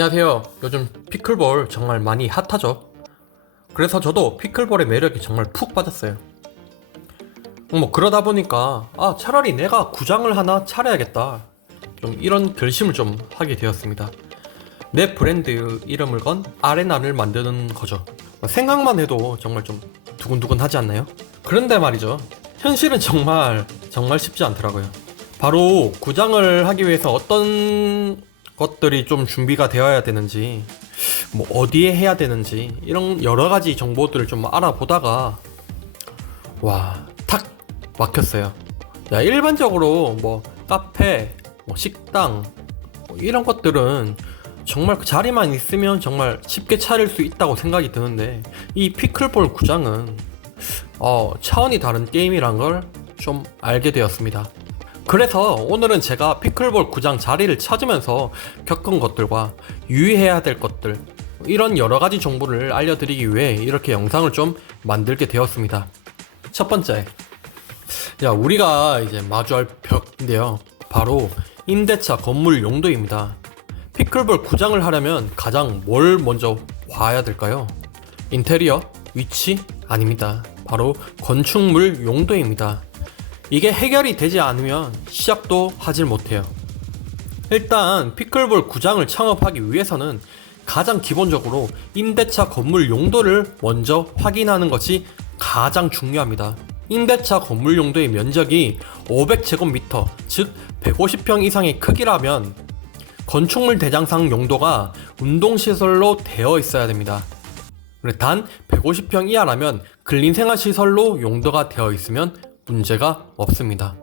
안녕하세요. 요즘 피클볼 정말 많이 핫하죠. 그래서 저도 피클볼의 매력이 정말 푹 빠졌어요. 그러다 보니까 차라리 내가 구장을 하나 차려야겠다, 좀 이런 결심을 좀 하게 되었습니다. 내 브랜드 이름을 건 아레나를 만드는 거죠. 생각만 해도 정말 좀 두근두근 하지 않나요? 그런데 말이죠, 현실은 정말 쉽지 않더라고요. 바로 구장을 하기 위해서 어떤 것들이 좀 준비가 되어야 되는지, 어디에 해야 되는지, 이런 여러가지 정보들을 좀 알아보다가 탁 막혔어요. 일반적으로 카페, 식당, 이런 것들은 정말 그 자리만 있으면 정말 쉽게 차릴 수 있다고 생각이 드는데, 이 피클볼 구장은 차원이 다른 게임이란 걸 좀 알게 되었습니다. 그래서 오늘은 제가 피클볼 구장 자리를 찾으면서 겪은 것들과 유의해야 될 것들, 이런 여러가지 정보를 알려드리기 위해 이렇게 영상을 좀 만들게 되었습니다. 첫 번째, 우리가 이제 마주할 벽인데요, 바로 임대차 건물 용도입니다. 피클볼 구장을 하려면 가장 뭘 먼저 봐야 될까요? 인테리어? 위치? 아닙니다. 바로 건축물 용도입니다. 이게 해결이 되지 않으면 시작도 하질 못해요. 일단 피클볼 구장을 창업하기 위해서는 가장 기본적으로 임대차 건물 용도를 먼저 확인하는 것이 가장 중요합니다. 임대차 건물 용도의 면적이 500제곱미터, 즉 150평 이상의 크기라면 건축물 대장상 용도가 운동시설로 되어 있어야 됩니다. 단 150평 이하라면 근린생활시설로 용도가 되어 있으면 문제가 없습니다.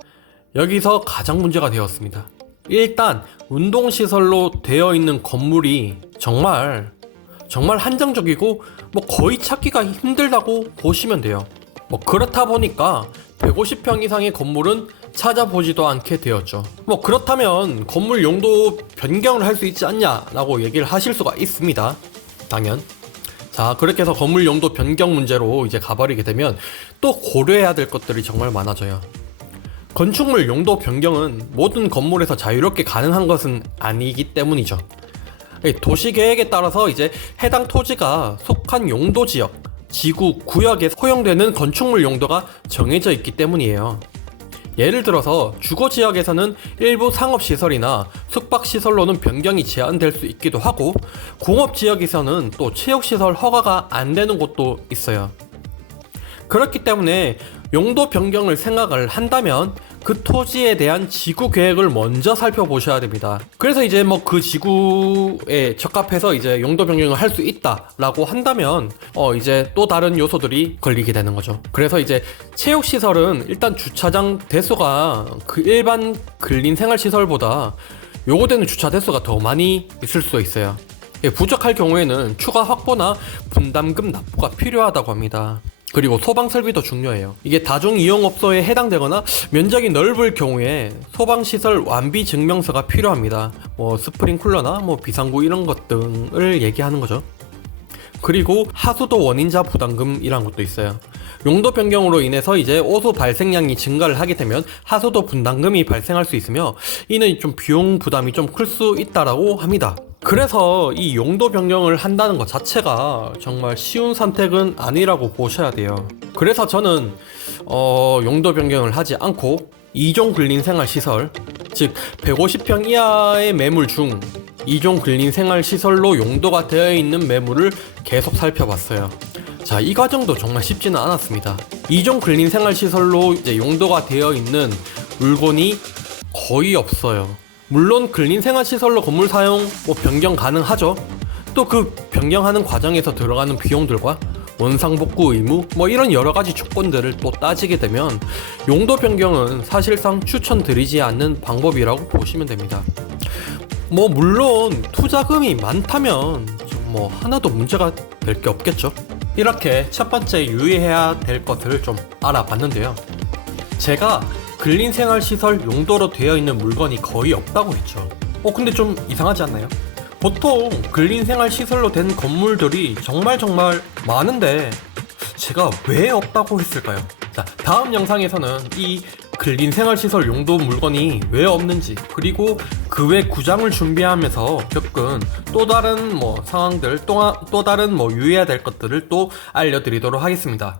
여기서 가장 문제가 되었습니다. 일단 운동시설로 되어 있는 건물이 정말 한정적이고 거의 찾기가 힘들다고 보시면 돼요. 그렇다 보니까 150평 이상의 건물은 찾아보지도 않게 되었죠. 그렇다면 건물 용도 변경을 할 수 있지 않냐라고 얘기를 하실 수가 있습니다. 당연. 그렇게 해서 건물 용도 변경 문제로 이제 가버리게 되면 또 고려해야 될 것들이 정말 많아져요. 건축물 용도 변경은 모든 건물에서 자유롭게 가능한 것은 아니기 때문이죠. 도시계획에 따라서 이제 해당 토지가 속한 용도 지역, 지구, 구역에 허용되는 건축물 용도가 정해져 있기 때문이에요. 예를 들어서 주거지역에서는 일부 상업시설이나 숙박시설로는 변경이 제한될 수 있기도 하고, 공업지역에서는 또 체육시설 허가가 안 되는 곳도 있어요. 그렇기 때문에 용도 변경을 생각을 한다면 그 토지에 대한 지구 계획을 먼저 살펴보셔야 됩니다. 그래서 이제 그 지구에 적합해서 이제 용도 변경을 할 수 있다라고 한다면 이제 또 다른 요소들이 걸리게 되는 거죠. 그래서 이제 체육시설은 일단 주차장 대수가 그 일반 근린생활시설보다 요구되는 주차 대수가 더 많이 있을 수 있어요. 부족할 경우에는 추가 확보나 분담금 납부가 필요하다고 합니다. 그리고 소방 설비도 중요해요. 이게 다중이용업소에 해당되거나 면적이 넓을 경우에 소방시설 완비 증명서가 필요합니다. 스프링쿨러나 비상구 이런 것 등을 얘기하는 거죠. 그리고 하수도 원인자 부담금이란 것도 있어요. 용도 변경으로 인해서 이제 오수 발생량이 증가를 하게 되면 하수도 분담금이 발생할 수 있으며, 이는 좀 비용 부담이 좀 클 수 있다라고 합니다. 그래서 이 용도 변경을 한다는 것 자체가 정말 쉬운 선택은 아니라고 보셔야 돼요. 그래서 저는 용도 변경을 하지 않고 2종 근린생활시설, 즉 150평 이하의 매물 중 2종 근린생활시설로 용도가 되어 있는 매물을 계속 살펴봤어요. 이 과정도 정말 쉽지는 않았습니다. 2종 근린생활시설로 이제 용도가 되어 있는 물건이 거의 없어요. 물론 근린생활시설로 건물 사용 변경 가능하죠. 또 그 변경하는 과정에서 들어가는 비용들과 원상복구 의무 이런 여러가지 조건들을 또 따지게 되면 용도 변경은 사실상 추천드리지 않는 방법이라고 보시면 됩니다. 물론 투자금이 많다면 하나도 문제가 될 게 없겠죠. 이렇게 첫 번째 유의해야 될 것을 좀 알아봤는데요. 제가 근린생활시설 용도로 되어 있는 물건이 거의 없다고 했죠. 근데 좀 이상하지 않나요? 보통 근린생활시설로 된 건물들이 정말 많은데 제가 왜 없다고 했을까요? 다음 영상에서는 이 근린생활시설 용도 물건이 왜 없는지, 그리고 그 외 구장을 준비하면서 겪은 또 다른 상황들, 또 다른 유의해야 될 것들을 또 알려드리도록 하겠습니다.